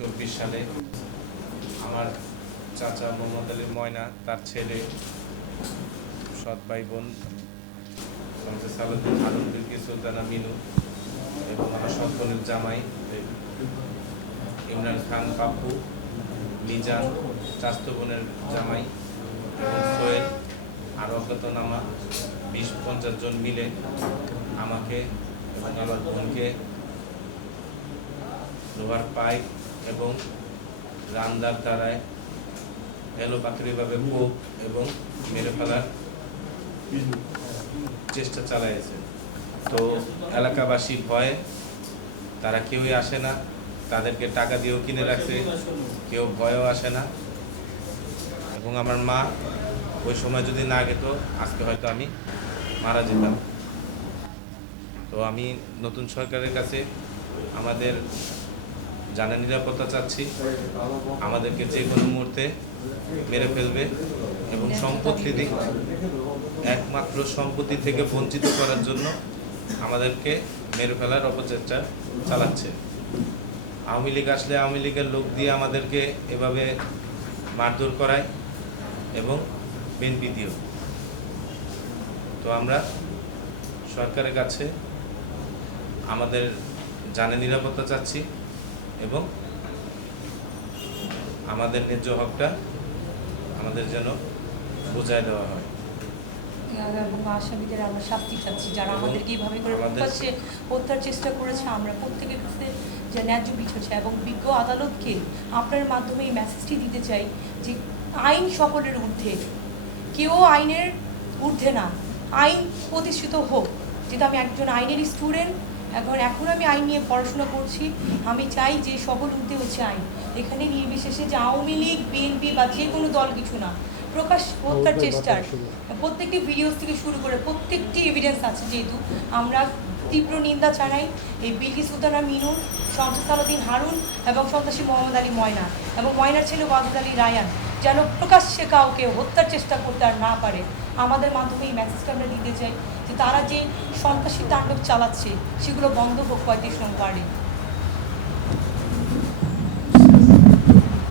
চব্বিশ সালে আমার চাচা মোহাম্মদ আলী ময়না, তার ছেলে, সৎ ভাই বোন সালাউদ্দিন হারুন সুলতানা মিনু এবং আমার সৎ জামাই, ইমরান খান পাপ্পু মিজান চাস্তো বোনের জামাই এবং সোহেল আরও অজ্ঞাতনামা, বিশ পঞ্চাশ জন মিলে আমাকে এবং আমার বোনকে লোহার পাইপ এবং রান্দার দ্বারায় এলোপাতারিভাবে কোপ এবং মেরে ফেলার চেষ্টা চালাইছে। তো এলাকাবাসী ভয়ে তারা কেউই আসে না, তাদেরকে টাকা দিয়েও কিনে রাখছে, কেউ ভয়েও আসে না। এবং আমার মা ওই সময় যদি না গেত আজকে হয়তো আমি মারা যেতাম। তো আমি নতুন সরকারের কাছে আমাদের জানা নিরাপত্তা চাচ্ছি। আমাদেরকে যে কোনো মুহূর্তে মেরে ফেলবে এবং সম্পত্তি দিক একমাত্র সম্পত্তি থেকে বঞ্চিত করার জন্য আমাদেরকে মেরে ফেলার অপচেষ্টা চালাচ্ছে। আওয়ামী লীগ আসলে আওয়ামী লীগের লোক দিয়ে আমাদেরকে এভাবে মারধর করায় এবং বিএনপি দিয়েও। তো আমরা সরকারের কাছে আমাদের জানে নিরাপত্তা চাচ্ছি। এবং আমাদের ন্যায্য হকটা আমাদের যেন বুঝায় দেওয়া হয়। এবং আসামিদের আমরা শাস্তি চাচ্ছি যারা আমাদেরকে এইভাবে করে আমাদের- হত্যার চেষ্টা করেছে আমরা প্রত্যেকের কাছে যে ন্যায্য এবং বিজ্ঞ আদালতকে আপনার মাধ্যমে এই মেসেজটি দিতে চাই যে আইন সকলের ঊর্ধ্বে কেউ আইনের ঊর্ধ্বে না। আইন প্রতিষ্ঠিত হোক যেহেতু আমি একজন আইনের স্টুডেন্ট এখন এখন আমি আইন নিয়ে পড়াশোনা করছি। আমি চাই যে সকল ঊর্ধ্বে হচ্ছে আইন। এখানে নির্বিশেষে যে আওয়ামী লীগ বিএনপি বা যে কোনো দল কিছু না প্রকাশ হত্যার চেষ্টার প্রত্যেকটি ভিডিওস থেকে শুরু করে প্রত্যেকটি এভিডেন্স আছে যেহেতু। আমরা তীব্র নিন্দা জানাই এই বিলকি সুলতানা মিনুর শামসুদ সালাউদ্দিন হারুন এবং সন্ত্রাসী মোহাম্মদ আলী ময়না এবং ময়নার ছেলে ওয়াদুদ আলী রায়ান যেন প্রকাশ্যে কাউকে হত্যার চেষ্টা করতে আর না পারে। আমাদের মাধ্যমে এই মেসেজটা আমরা দিতে চাই যে তারা যে সন্ত্রাসী তাণ্ডব চালাচ্ছে, সেগুলো বন্ধ হোক কয়েকটি সোমবারে।